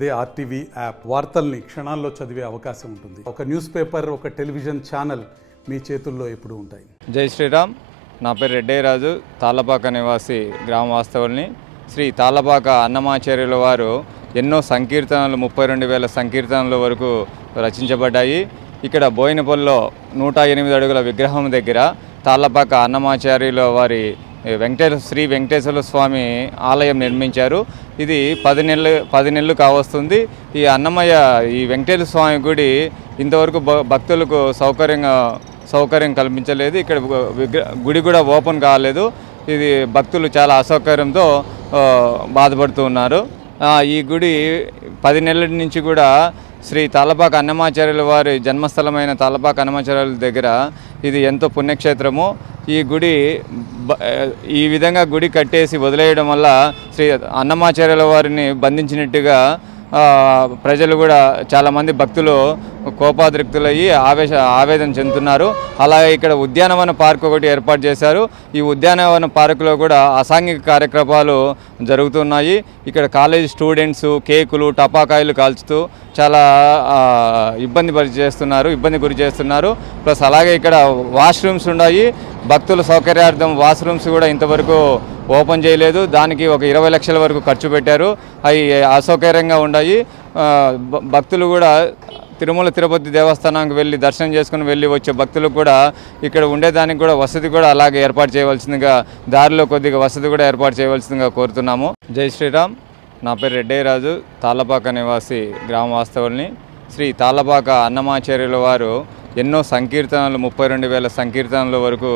అదే RTV app వార్తల్ని క్షణాల్లో చదివే అవకాశం ఉంటుంది. ఒక న్యూస్ పేపర్, ఒక టెలివిజన్ ఛానల్ మీ చేతుల్లో ఎప్పుడు ఉంటాయి. జై శ్రీరామ్. నా పేరు రెడ్డయ్యరాజు, తాళ్ళపాక నివాసి, గ్రామ వాస్తవుల్ని. శ్రీ తాళ్ళపాక అన్నమాచార్యుల వారు ఎన్నో సంకీర్తనలు 32,000 సంకీర్తనల వరకు రచించబడ్డాయి. ఇక్కడ బోయినపల్లిలో 108 అడుగుల విగ్రహం దగ్గర తాళ్ళపాక అన్నమాచార్యుల వారి శ్రీ వెంకటేశ్వర స్వామి ఆలయం నిర్మించారు. ఇది 10 నెలలు కావస్తుంది. ఈ అన్నమయ్య ఈ వెంకటేశ్వర స్వామి గుడి ఇంతవరకు భక్తులకు సౌకర్యం కల్పించలేదు. ఇక్కడ గుడి కూడా ఓపెన్ కాలేదు. ఇది భక్తులు చాలా అసౌకర్యంతో బాధపడుతూ ఉన్నారు. ఈ గుడి 10 నెలల నుంచి కూడా శ్రీ తాళ్ళపాక అన్నమాచార్యుల వారి జన్మస్థలమైన తాళ్ళపాక అన్నమాచార్యుల దగ్గర ఇది ఎంతో పుణ్యక్షేత్రము. ఈ గుడి ఈ విధంగా గుడి కట్టేసి వదిలేయడం వల్ల శ్రీ అన్నమాచార్యుల వారిని బంధించినట్టుగా ప్రజలు కూడా చాలామంది భక్తులు కోపాద్రిక్తులయ్యి ఆవేదన చెందుతున్నారు. అలాగే ఇక్కడ ఉద్యానవన పార్క్ ఒకటి ఏర్పాటు చేశారు. ఈ ఉద్యానవన పార్కులో కూడా అసాంఘిక కార్యక్రమాలు జరుగుతున్నాయి. ఇక్కడ కాలేజీ స్టూడెంట్స్ కేకులు టపాకాయలు కాల్చుతూ చాలా ఇబ్బంది గురి చేస్తున్నారు. ప్లస్ అలాగే ఇక్కడ వాష్రూమ్స్ ఉన్నాయి. భక్తుల సౌకర్యార్థం వాష్రూమ్స్ కూడా ఇంతవరకు ఓపెన్ చేయలేదు. దానికి ఒక 20 లక్షల వరకు ఖర్చు పెట్టారు. అవి అసౌకర్యంగా ఉన్నాయి. భక్తులు కూడా తిరుమల తిరుపతి దేవస్థానానికి వెళ్ళి దర్శనం చేసుకుని వెళ్ళి వచ్చే భక్తులకు కూడా ఇక్కడ ఉండేదానికి కూడా వసతి కూడా అలాగే ఏర్పాటు చేయవలసిందిగా, దారిలో కొద్దిగా వసతి కూడా ఏర్పాటు చేయవలసిందిగా కోరుతున్నాము. జై శ్రీరామ్. నా పేరు రెడ్డయ్యరాజు, తాళ్ళపాక నివాసి, గ్రామ వాస్తవుల్ని. శ్రీ తాళ్ళపాక అన్నమాచార్యుల వారు ఎన్నో సంకీర్తనలు 32,000 సంకీర్తనల వరకు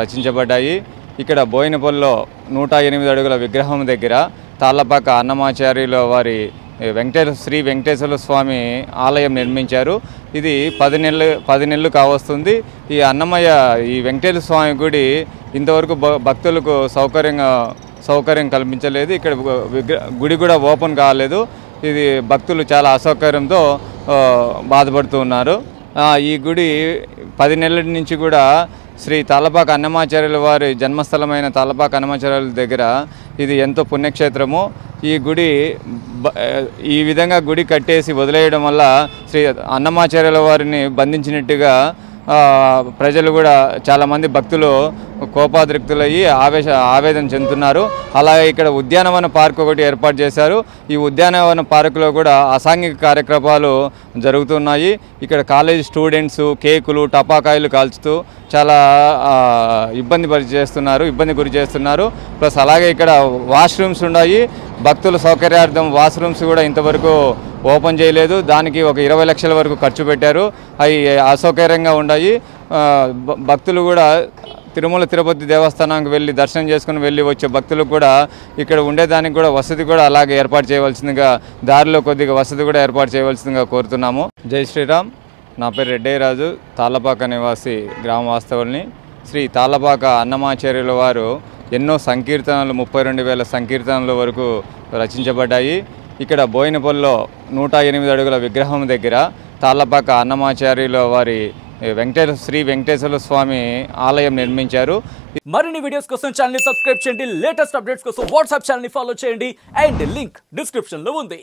రచించబడ్డాయి. ఇక్కడ బోయినపల్లిలో 108 అడుగుల విగ్రహం దగ్గర తాళ్ళపాక అన్నమాచార్యుల వారి శ్రీ వెంకటేశ్వర స్వామి ఆలయం నిర్మించారు. ఇది 10 నెలలు కావస్తుంది. ఈ అన్నమయ్య ఈ వెంకటేశ్వర స్వామి గుడి ఇంతవరకు భక్తులకు సౌకర్యం కల్పించలేదు. ఇక్కడ గుడి కూడా ఓపెన్ కాలేదు. ఇది భక్తులు చాలా అసౌకర్యంతో బాధపడుతూ ఉన్నారు. ఈ గుడి 10 నెలల నుంచి కూడా శ్రీ తాళ్ళపాక అన్నమాచార్యుల వారి జన్మస్థలమైన తాళ్ళపాక అన్నమాచార్యుల దగ్గర ఇది ఎంతో పుణ్యక్షేత్రము. ఈ గుడి ఈ విధంగా గుడి కట్టేసి వదిలేయడం వల్ల శ్రీ అన్నమాచార్యుల వారిని బంధించినట్టుగా ప్రజలు కూడా చాలామంది భక్తులు కోపాద్రిక్తులయ్యి ఆవేదన చెందుతున్నారు. అలాగే ఇక్కడ ఉద్యానవన పార్క్ ఒకటి ఏర్పాటు చేశారు. ఈ ఉద్యానవన పార్కులో కూడా అసాంఘిక కార్యక్రమాలు జరుగుతున్నాయి. ఇక్కడ కాలేజీ స్టూడెంట్స్ కేకులు టపాకాయలు కాల్చుతూ చాలా ఇబ్బంది గురి చేస్తున్నారు. ప్లస్ అలాగే ఇక్కడ వాష్రూమ్స్ ఉన్నాయి. భక్తుల సౌకర్యార్థం వాష్రూమ్స్ కూడా ఇంతవరకు ఓపెన్ చేయలేదు. దానికి ఒక 20 లక్షల వరకు ఖర్చు పెట్టారు. అవి అసౌకర్యంగా ఉన్నాయి. భక్తులు కూడా తిరుమల తిరుపతి దేవస్థానానికి వెళ్ళి దర్శనం చేసుకుని వెళ్ళి వచ్చే భక్తులకు కూడా ఇక్కడ ఉండేదానికి కూడా వసతి కూడా అలాగే ఏర్పాటు చేయవలసిందిగా, దారిలో కొద్దిగా వసతి కూడా ఏర్పాటు చేయవలసిందిగా కోరుతున్నాము. జై శ్రీరామ్. నా పేరు రెడ్డయ్యరాజు, తాళ్ళపాక నివాసి, గ్రామ వాస్తవుల్ని. శ్రీ తాళ్ళపాక అన్నమాచార్యుల వారు ఎన్నో సంకీర్తనలు 32,000 సంకీర్తనల వరకు రచించబడ్డాయి. ఇక్కడ బోయినపల్లిలో 108 అడుగుల విగ్రహం దగ్గర తాళ్ళపాక అన్నమాచార్యుల వారి శ్రీ వెంకటేశ్వర స్వామి ఆలయం నిర్మించారు. మరిన్ని వీడియోస్ కోసం ఛానల్ ని సబ్స్క్రైబ్ చేయండి. లేటెస్ట్ అప్డేట్స్ కోసం వాట్సాప్ ఛానల్ ని ఫాలో చేయండి. అండ్ లింక్ డిస్క్రిప్షన్ లో ఉంది.